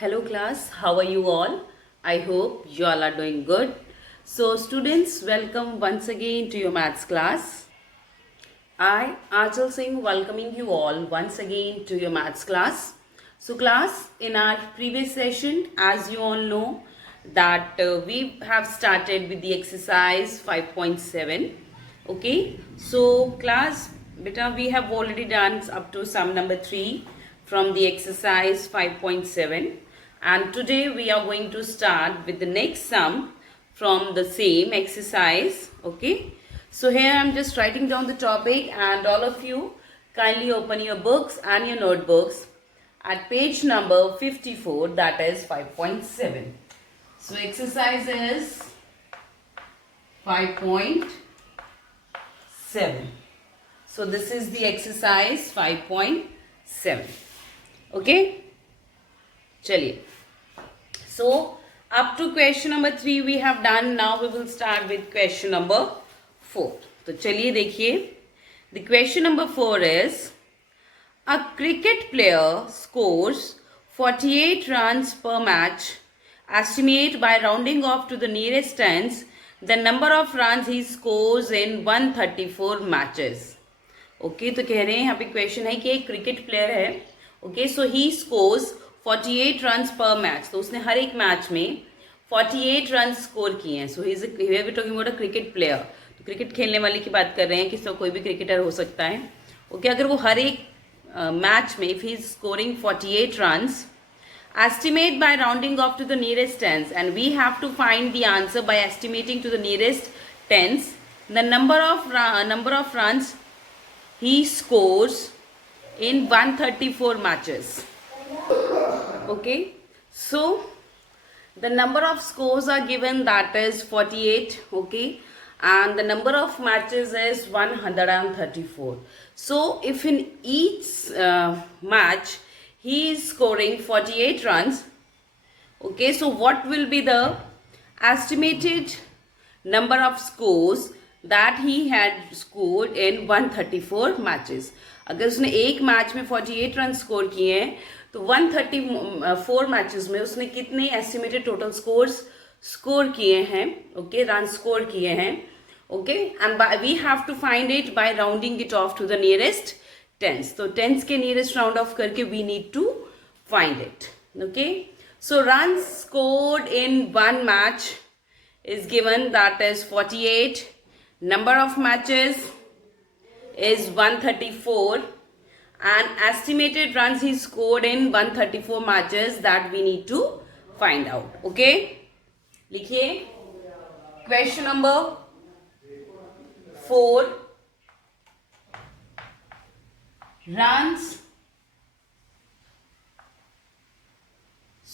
Hello class, how are you all? I hope you all are doing good. So students, welcome once again to your maths class. I, Achal Singh, welcoming you all once again to your maths class. So class, in our previous session, as you all know, that we have started with the exercise 5.7. Okay, so class, beta, we have already done up to sum number 3 from the exercise 5.7, and today we are going to start with the next sum from the same exercise. Okay, so here I am just writing down the topic, and all of you kindly open your books and your notebooks at page number 54, that is 5.7. So exercise is 5.7. So this is the exercise 5.7. Okay, chaliye. So up to question number 3 we have done. Now we will start with question number 4. तो चलिए देखिए, the question number 4 is, a cricket player scores 48 runs per match. Estimate by rounding off to the nearest tens the number of runs he scores in 134 matches. Okay, तो कह रहे हैं यहाँ पे question है कि एक क्रिकेट प्लेयर है. Okay, so he scores 48 runs पर मैच. तो उसने हर एक मैच में 48 रन स्कोर किए हैं. So he is talking about a cricket player. तो क्रिकेट खेलने वाले की बात कर रहे हैं कि सब कोई भी क्रिकेटर हो सकता है. ओके, अगर वो हर एक मैच में if he is scoring 48 runs, estimate by rounding off to the nearest tens, and we have to find the answer by estimating to the nearest tens the number of runs he scores in 134 matches. Okay, so the number of scores are given, that is 48. Okay, and the number of matches is 134. So if in each match he is scoring 48 runs, okay, so what will be the estimated number of scores that he had scored in 134 matches. अगर उसने एक match में 48 run score किए हैं तो 134 matches में उसने कितने एस्टिमेटेड टोटल स्कोर्स स्कोर किए हैं. ओके, रन स्कोर किए हैं. Okay, and we have to find it by rounding it off to the nearest tens. तो टेंस के नियरेस्ट राउंड ऑफ करके we need to find it. Okay, so run scored in one match is given, that is 48. Number of matches is 134, and estimated runs he scored in 134 matches, that we need to find out. Okay, लिखिए question number 4. Runs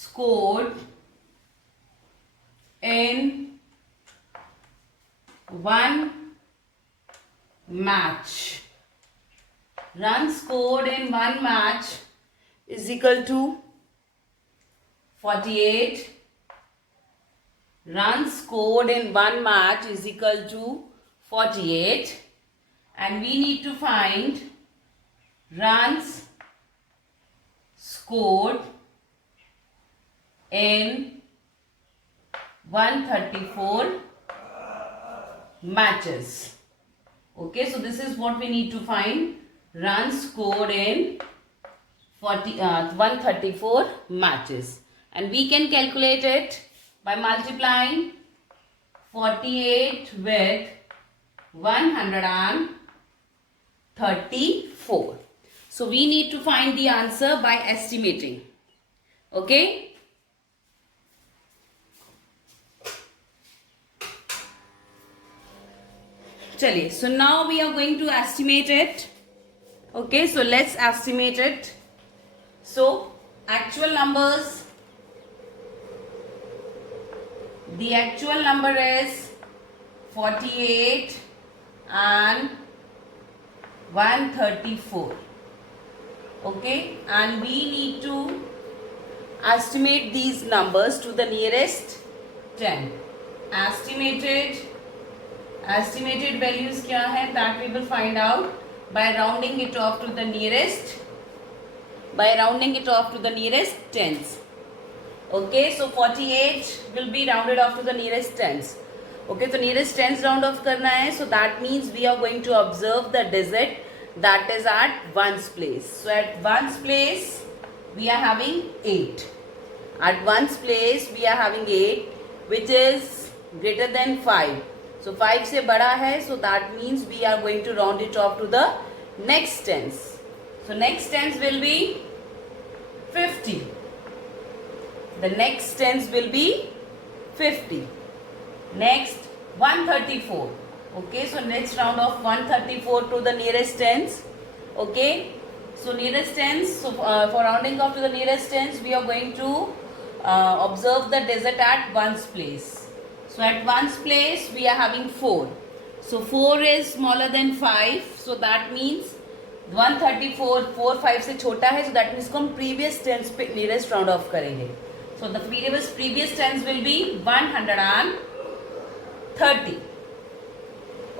scored in one match. Runs scored in one match is equal to 48. Runs scored in one match is equal to 48, and we need to find runs scored in 134 matches. Okay, so this is what we need to find, runs scored in 134 matches, and we can calculate it by multiplying 48 with 134. So we need to find the answer by estimating. Okay, चलिए, so now we are going to estimate it. Okay, so let's estimate it. So actual numbers, the actual number is 48 and 134. Okay, and we need to estimate these numbers to the nearest 10. Estimated values क्या है, that we will find out by rounding it off to the nearest tens. Okay, so 48 will be rounded off to the nearest tens. Okay, so nearest tens round off करना है, so that means we are going to observe the digit that is at ones place. So at ones place we are having 8. At ones place we are having 8 which is greater than 5. So 5 से बड़ा है, so that means we are going to round it off to the next tens. So next tens will be 50. The next tens will be 50. Next 134. Okay, so let's round off 134 to the nearest tens. Okay, so nearest tens, so for rounding off to the nearest tens we are going to observe the digit at ones place. So at ones place we are having 4. So 4 is smaller than 5, so that means 134, 4 5 से छोटा है, so that means को हम previous tens पे nearest round off करेंगे. So the previous tens will be 130.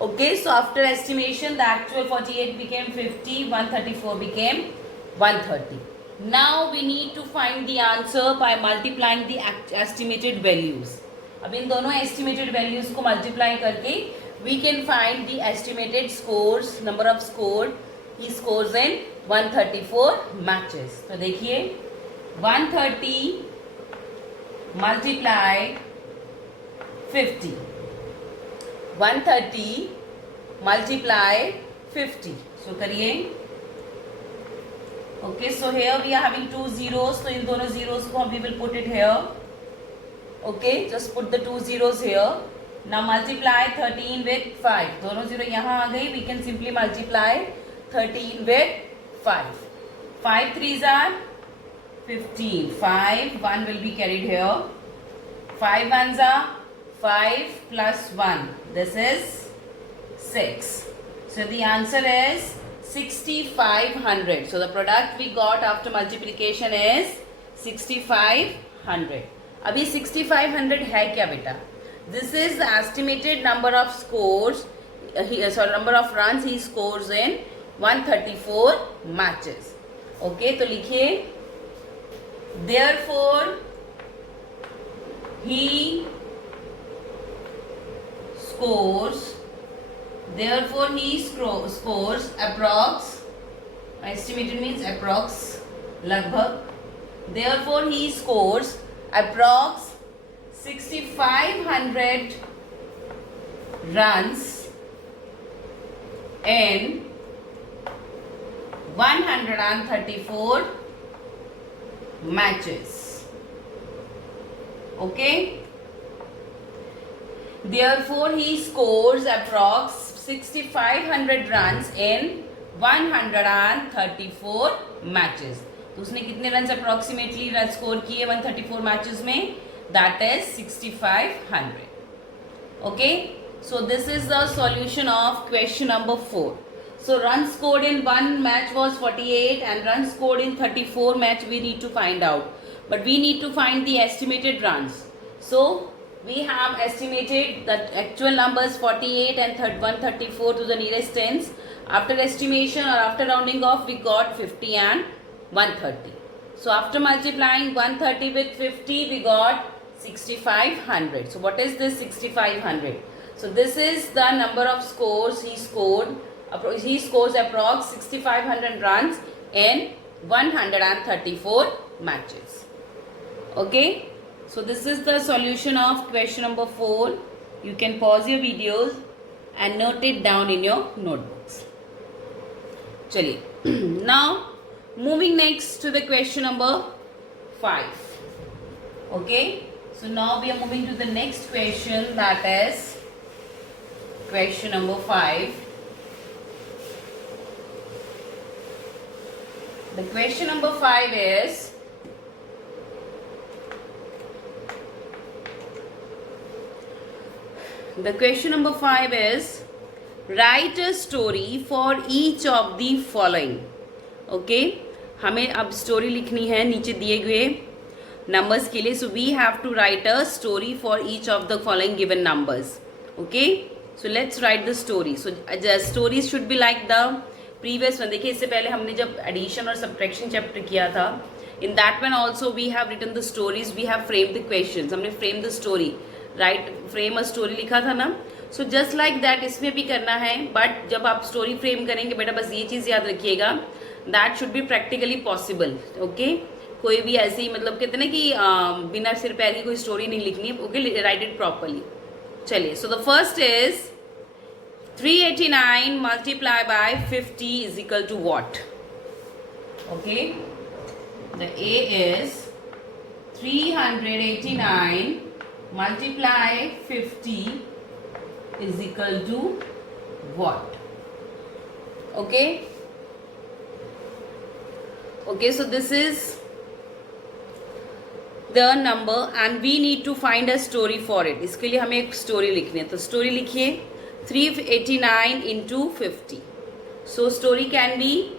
Okay, so after estimation the actual 48 became 50, 134 became 130. Now we need to find the answer by multiplying the estimated values. अब इन दोनों estimated values को multiply करके we can find the estimated scores, number of scored he scores in 134 matches. तो देखिए 130 multiply 50. 130 multiply 50. So करिए. Okay, so here we are having 2 zeros. So इन दोनों zeros को we will put it here. Okay, just put the 2 zeros here. Now multiply 13 with 5. दोनों zero यहाँ आ गई. We can simply multiply 13 with 5. 5 3s are 15. 5, 1 will be carried here. 5 1s are 5 plus 1. This is 6. So the answer is 6500. So the product we got after multiplication is 6500. अभी 6500 है क्या बेटा? This is the estimated number of scores, number of runs he scores in 134 matches. Okay, तो लिखिए therefore he scores approx, estimated means approx, लगभग, therefore he scores approx 6500 runs in 134 matches. Okay, therefore he scores approx 6500 runs in 134 matches. तो उसने कितने run approximately run score किए 134 matches में? That is 6500. Okay, so this is the solution of question number 4. So runs scored in one match was 48 and runs scored in 34 match we need to find out. But we need to find the estimated runs. So we have estimated the actual numbers 48 and 134 to the nearest tens. After estimation or after rounding off we got 50 and 130. So after multiplying 130 with 50 we got 6500. So what is this 6500? So this is the number of scores he scored. He scores approx 6500 runs in 134 matches. Okay, so this is the solution of question number 4. You can pause your videos and note it down in your notebooks. चलिए, now moving next to the question number 5. Okay, so now we are moving to the next question, that is question number 5. The question number 5 is, write a story for each of the following. Okay, हमें अब story लिखनी है नीचे दिए हुए numbers के लिए. So we have to write a story for each of the following given numbers. Okay, so let's write the story. So story should be like the previous one. देखिए, इससे पहले हमने जब एडिशन और सब्ट्रैक्शन चैप्टर किया था, In that one also we have written the stories, we have framed the questions. हमने frame the story, right? Frame a story लिखा था ना. So just like that इसमें भी करना है. But जब आप story frame करेंगे बेटा बस ये चीज़ याद रखिएगा, that should be practically possible. Okay? कोई भी ऐसी मतलब कहते ना कि बिना सिर पैर की कोई स्टोरी नहीं लिखनी है. Okay? Write it properly. चलिए. So the first is 389 multiplied by 50 is equal to what? Okay? The A is 389 multiply 50 is equal to what? Okay? Okay, so this is the number and we need to find a story for it. इसके लिए हमें एक story लिखनी है. तो story लिखिए 389 into 50. So story can be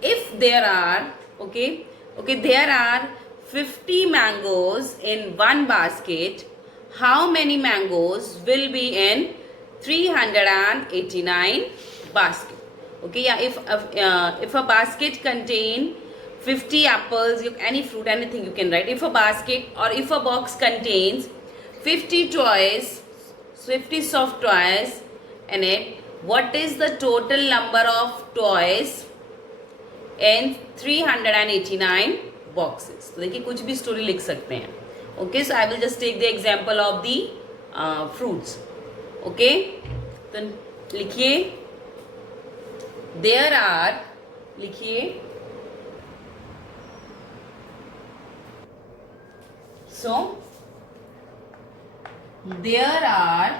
if there are there are 50 mangoes in one basket, how many mangoes will be in 389 basket? Okay, yeah, if a basket contain 50 apples, any fruit, anything you can write. If a basket or if a box contains 50 toys, 50 soft toys in it, what is the total number of toys in 389 boxes? तो देखिए कुछ भी story लिख सकते हैं. Okay, so I will just take the example of the fruits. Okay, तो लिखिए there are, लिखिए so there are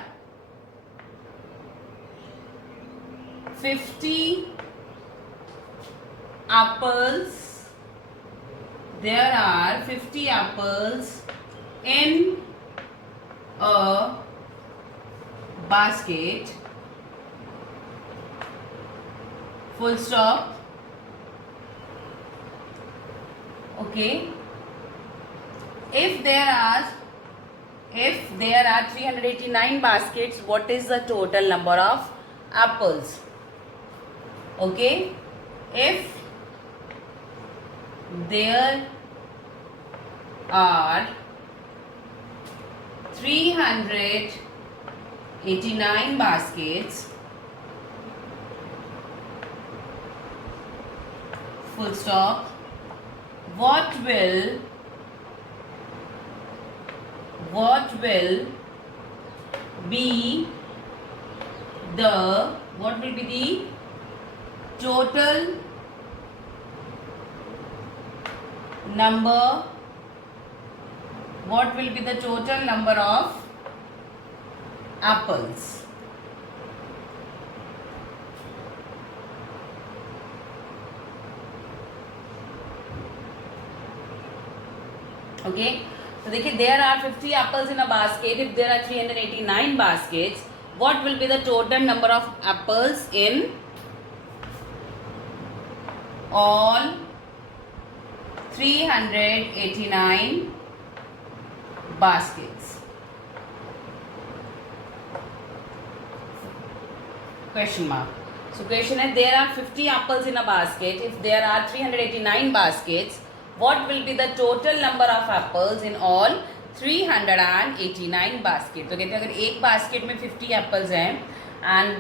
50 apples. There are 50 apples in a basket. Full stop. Okay. If there are 389 baskets, what is the total number of apples? Okay. If there are 389 baskets, full stop, what will be the total number, what will be the total number of apples? Okay, so देखिए there are 50 apples in a basket. If there are 389 baskets, what will be the total number of apples in all 389 baskets? Question mark. So question is there are 50 apples in a basket. If there are 389 baskets, what will be the total number of apples in all 389 baskets? तो कहते हैं अगर एक basket में 50 apples हैं and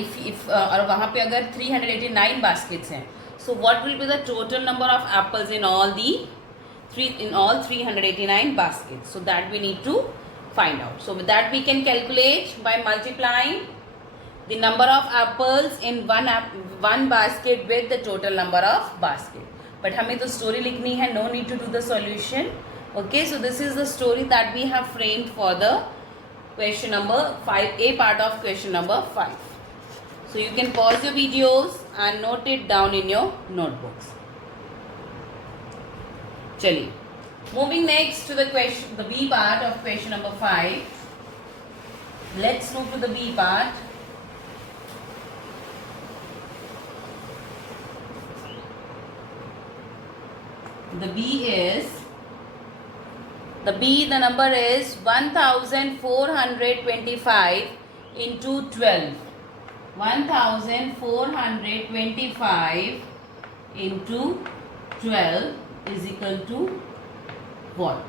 if और वहाँ पे अगर 389 baskets हैं, so what will be the total number of apples in all 389 baskets? So that we need to find out. So with that we can calculate by multiplying the number of apples in one basket with the total number of basket. But हमें तो story लिखनी है, no need to do the solution. Okay, so this is the story that we have framed for the question number 5, A part of question number 5. So you can pause your videos and note it down in your notebooks. चलिए, moving next to the B part of question number 5. Let's move to the B part. The number is 1425 into 12. 1425 into 12 is equal to what?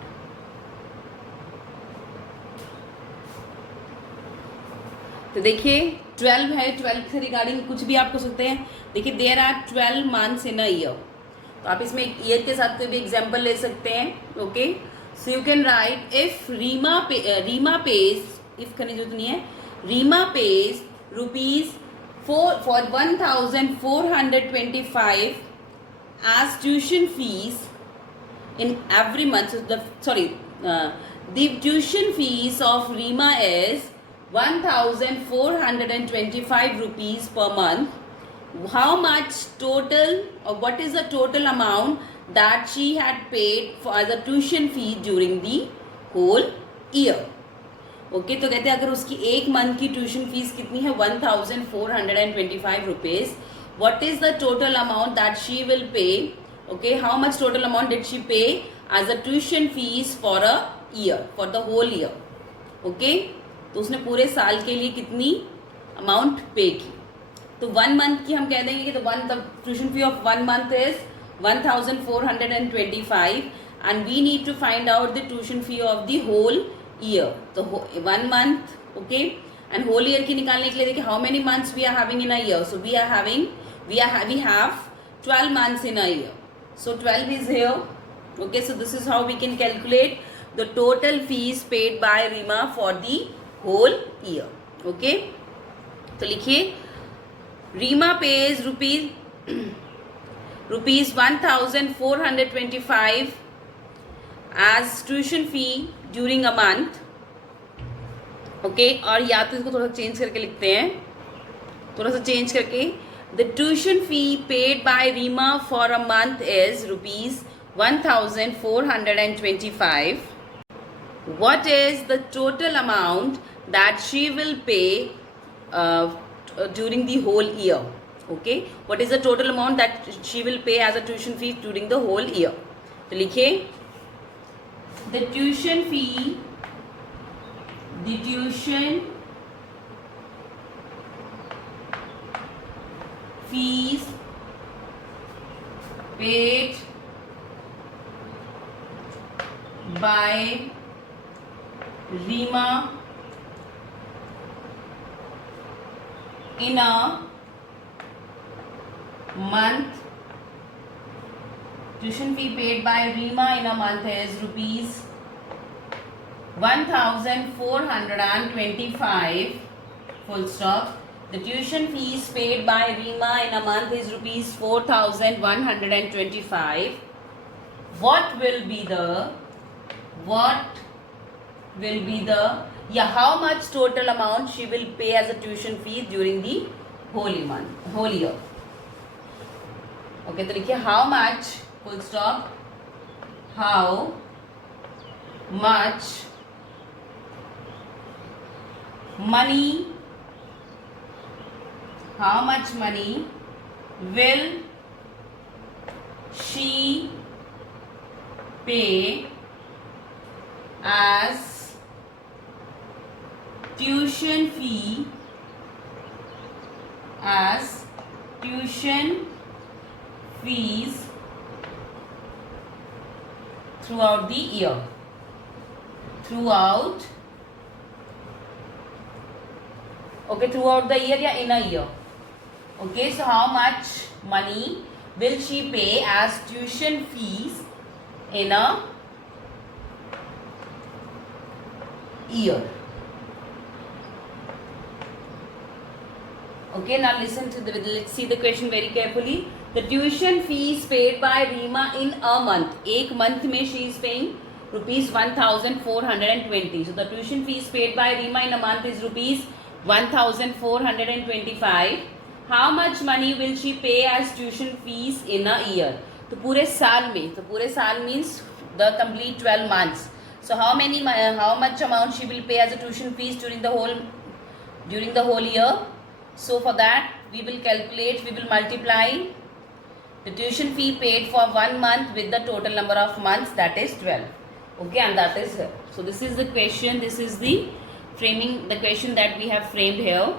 तो देखिए 12 है, 12 से regarding कुछ भी आप कर सकते हैं. देखिए there are 12 months in a year. तो आप इसमें एक ईयर के साथ कोई भी एग्जाम्पल ले सकते हैं. Okay, so you can write if Reema pays, if करने की जरूरत नहीं है, Reema pays rupees for 1425 as tuition fees in every month. So the tuition fees of Rima is 1425 rupees per month. How much total, or what is the total amount that she had paid for as a tuition fee during the whole year? Okay, तो कहते हैं अगर उसकी एक month की tuition fees कितनी है 1425 rupees, what is the total amount that she will pay. Okay, how much total amount did she pay as a tuition fees for a year, for the whole year. Okay, तो उसने पूरे साल के लिए कितनी amount पे की. तो 1 मंथ की हम कह देंगे कि the tuition fee of 1 month is 1425 and we need to find out the tuition fee of the whole year. तो 1 month, okay, and whole year की निकालने के लिए देखिए how many months we are having in a year. So we have 12 months in a year. So 12 is here. Okay, so this is how we can calculate the total fees paid by Reema for the whole year. Okay, तो लिखिए Reema pays rupees 1425 as tuition fee during a month. Okay, और या तो इसको थोड़ा change करके लिखते हैं, थोड़ा सा चेंज करके, the tuition fee paid by Reema for a month is rupees 1425. What is the total amount that she will pay during the whole year? Okay, what is the total amount that she will pay as a tuition fee during the whole year? तो लिखिए the tuition fees paid by Rima in a month. Tuition fee paid by Rima in a month is rupees 1425, full stop. The tuition fees paid by Rima in a month is rupees 4125. What will be the how much total amount she will pay as a tuition fee during the whole year? Okay, तो लिखिए how much, full stop, how much money will she pay as tuition fees throughout the year. Throughout the year या in a year. Okay, so how much money will she pay as tuition fees in a year? Okay, now listen to let's see the question very carefully. The tuition fees paid by Rima in a month. एक month में she is paying rupees 1420. So the tuition fees paid by Rima in a month is rupees 1425. How much money will she pay as tuition fees in a year? तो पूरे साल means the complete 12 months. So how much amount she will pay as a tuition fees during the whole year? So for that we will multiply the tuition fee paid for 1 month with the total number of months, that is 12. Okay, and that is here. So this is the question, this is the question that we have framed here.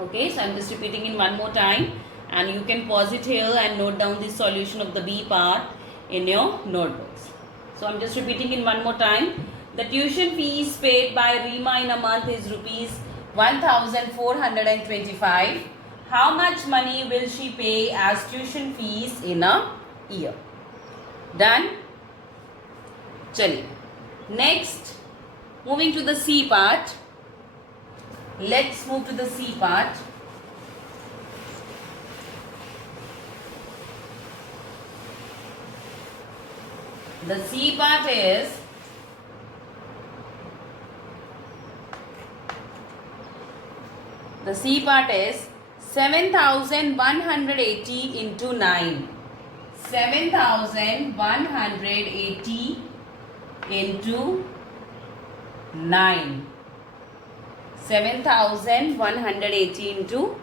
Okay, so I'm just repeating in one more time, and you can pause it here and note down the solution of the B part in your notebooks. So I'm just repeating in one more time. The tuition fees paid by Rima in a month is rupees 1425. How much money will she pay as tuition fees in a year? Done? Chaliye. Next, moving to the C part. Let's move to the C part. The C part is the C part is 7180 into 9. 7180 into 9. 7180 into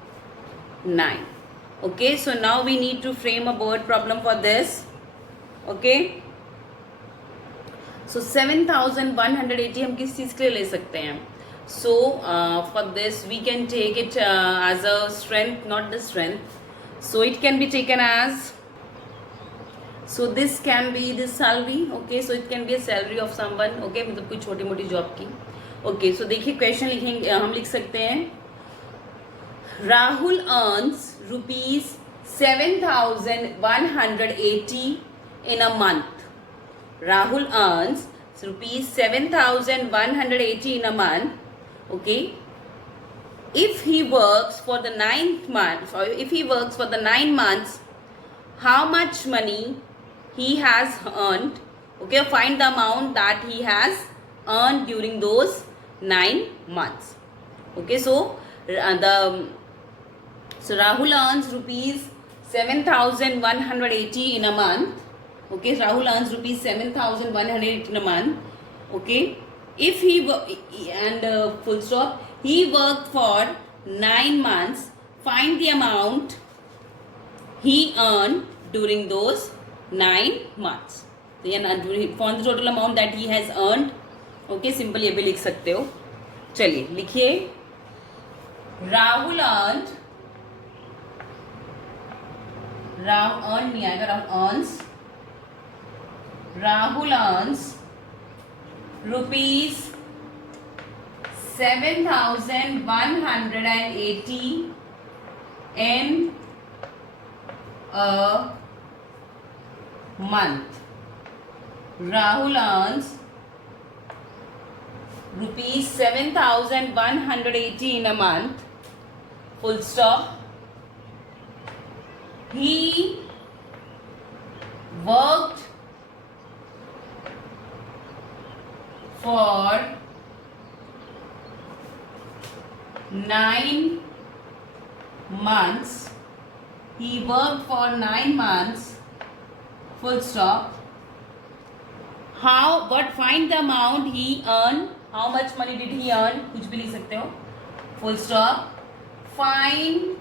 9. Okay, so now we need to frame a word problem for this. Okay, so 7180 हम किस चीज़ के लिए ले सकते हैं? So for this we can take it as a strength, not the strength. So it can be taken as, so this can be the salary. Okay, so it can be a salary of someone. Okay, मतलब कोई छोटी मोटी job की. Okay, so देखिए question लिखेंगे, हम लिख सकते हैं Rahul earns rupees 7180 in a month. Rahul earns rupees 7180 in a month. Okay, if he works for the 9th month, or if he works for the 9 months, how much money he has earned? Okay, find the amount that he has earned during those 9 months. Okay, so Rahul earns rupees 7180 in a month. Okay, Rahul earns rupees 7180 in a month. Okay, if he full stop, he worked for 9 months. Find the amount he earned during those 9 months. Then find the total amount that he has earned. Okay, simple ये भी लिख सकते हो. चलिए लिखिए Rahul earned नहीं आएगा, Rahul earns rupees 7180 in a month. Rahul earns rupees 7180 in a month. Full stop. He worked for 9 months. He worked for 9 months. Full stop. But find the amount he earned. How much money did he earn? कुछ भी लिख सकते हो. Full stop. Find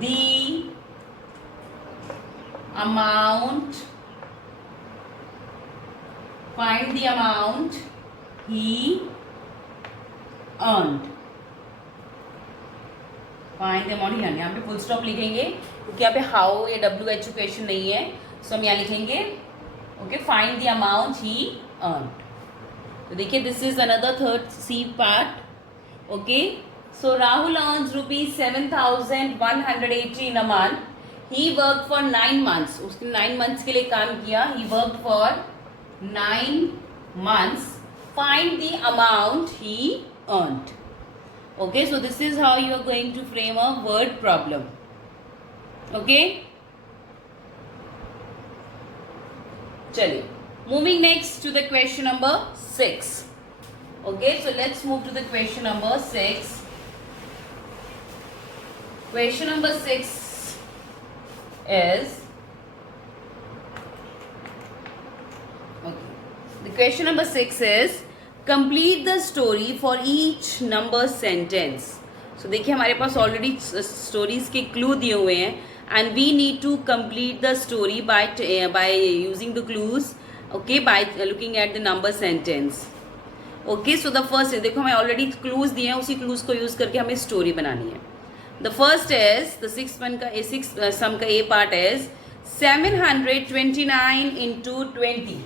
the amount. Find the amount he earned. Find the amount he earned. यहाँ पे full stop लिखेंगे क्योंकि यहाँ पे how या WH क्वेश्चन नहीं है, so हम यहाँ लिखेंगे okay, find the amount he earned. तो देखिए this is another third C part. Okay, so Rahul earns rupees 7180 in a month. He worked for 9 months. उसने 9 months के लिए काम किया. He worked for 9 months. Find the amount he earned. Okay, so this is how you are going to frame a word problem. Okay, चलिए moving next to the question number 6. Okay, so let's move to the question number 6. Question number 6 is, okay, the question number 6 is complete the story for each number sentence. So देखिए हमारे पास already stories के clue दिए हुए हैं and we need to complete the story by using the clues. Okay, by looking at the number sentence. Okay, so the first, देखो हमें already clues दिए हैं, उसी clues को use करके हमें story बनानी है. The first is the sixth sum ka A part is 729 into 20.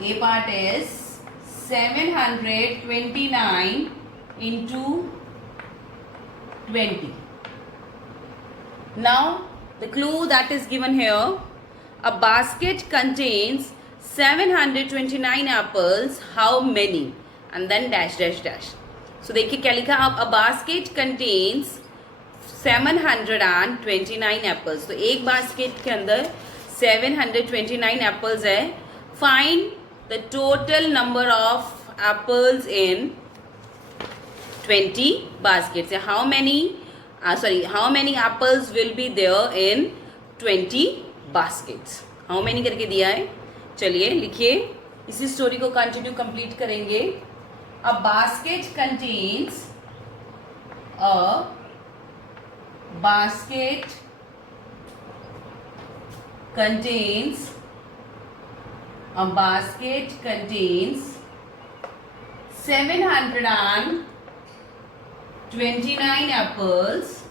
A part is 729 into 20. Now the clue that is given here, a basket contains 729 apples, how many? And then dash dash dash. So देखिए क्या लिखा, अब a basket contains 729 apples. तो एक basket के अंदर 729 apples है. Find the total number of apples in 20 baskets. How many apples will be there in 20 baskets? How many करके दिया है. चलिए लिखिए, इसी स्टोरी को कंटिन्यू कंप्लीट करेंगे. A basket contains a basket contains 729 apples.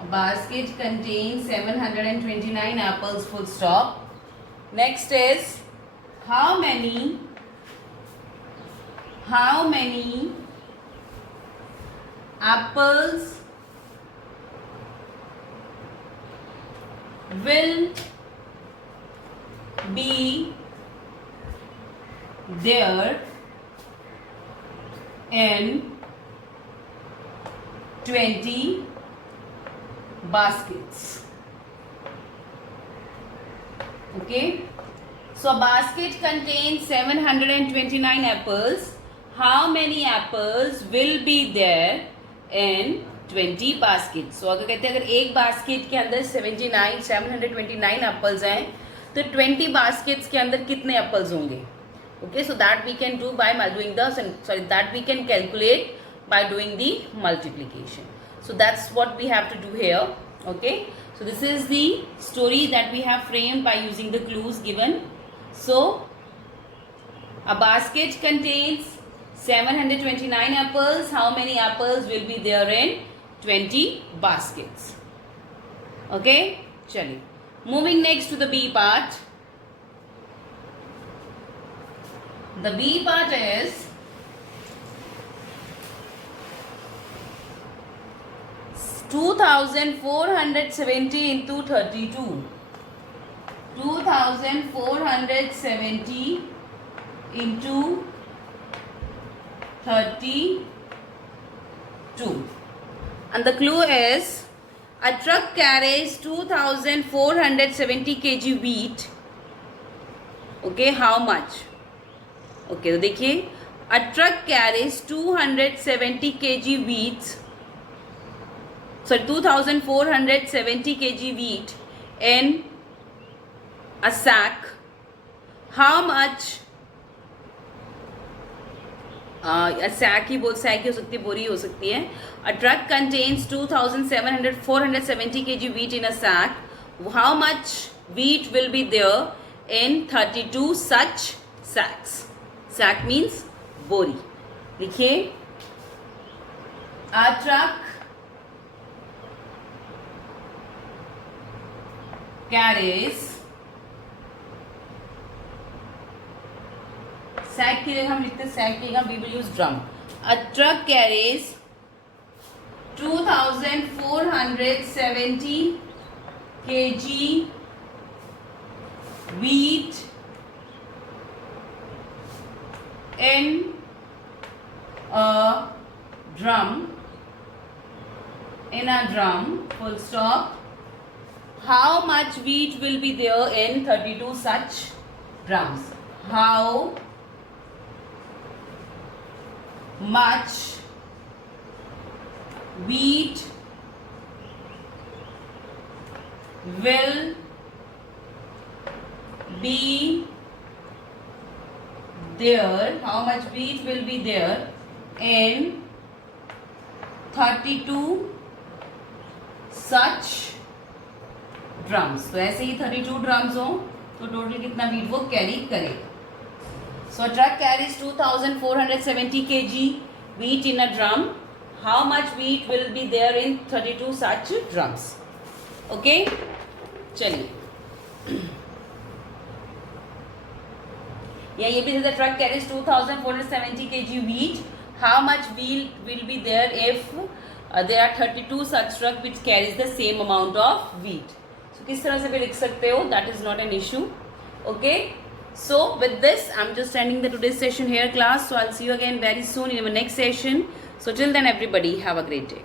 A basket contains 729 apples, full stop. Next is how many apples will be there in 20 baskets. Okay, so a basket contains 729 apples. How many apples will be there in 20 baskets? So अगर कहते हैं अगर एक basket के अंदर 729 apples हैं तो 20 baskets के अंदर कितने एप्पल्स होंगे. Okay, so that we can do by doing that we can calculate by doing the multiplication. So that's what we have to do here. Okay, so this is the story that we have framed by using the clues given. So a basket contains 729 apples. How many apples will be there in 20 baskets? Okay, chaliye. Moving next to the B part. The B part is 2470 into 32. 2470 into 32. And the clue is a truck carries 2470 kg wheat. Okay, how much? Okay, तो देखिए a truck carries 270 kg wheat. Sorry, 2470 kg wheat in a sack. How much? Sack ही हो सकती है, बोरी हो सकती है. A truck contains 470 kg wheat in a sack. How much wheat will be there in 32 such sacks? Sack means बोरी. लिखिए, a truck carries, सैक के लिए हम लिखते हैं सैक की जगह we will use drum. A truck carries 2470 kg wheat in a drum. Full stop. How much wheat will be there in 32 such drums? How much wheat will be there? How much wheat will be there in 32 such drums? तो ऐसे ही 32 drums हो तो total कितना wheat वो carry करेगा. So a truck carries 2470 kg wheat in a drum. how much wheat will be there in 32 such drums. Okay, चलिए. Yeah, ये भी the truck carries 2,470 kg wheat. How much wheel will be there if there are 32 such truck which carries the same amount of wheat? So किस तरह से भी लिख सकते हो? That is not an issue. Okay. So with this, I'm just ending the today's session here, class. So I'll see you again very soon in our next session. So till then, everybody, have a great day.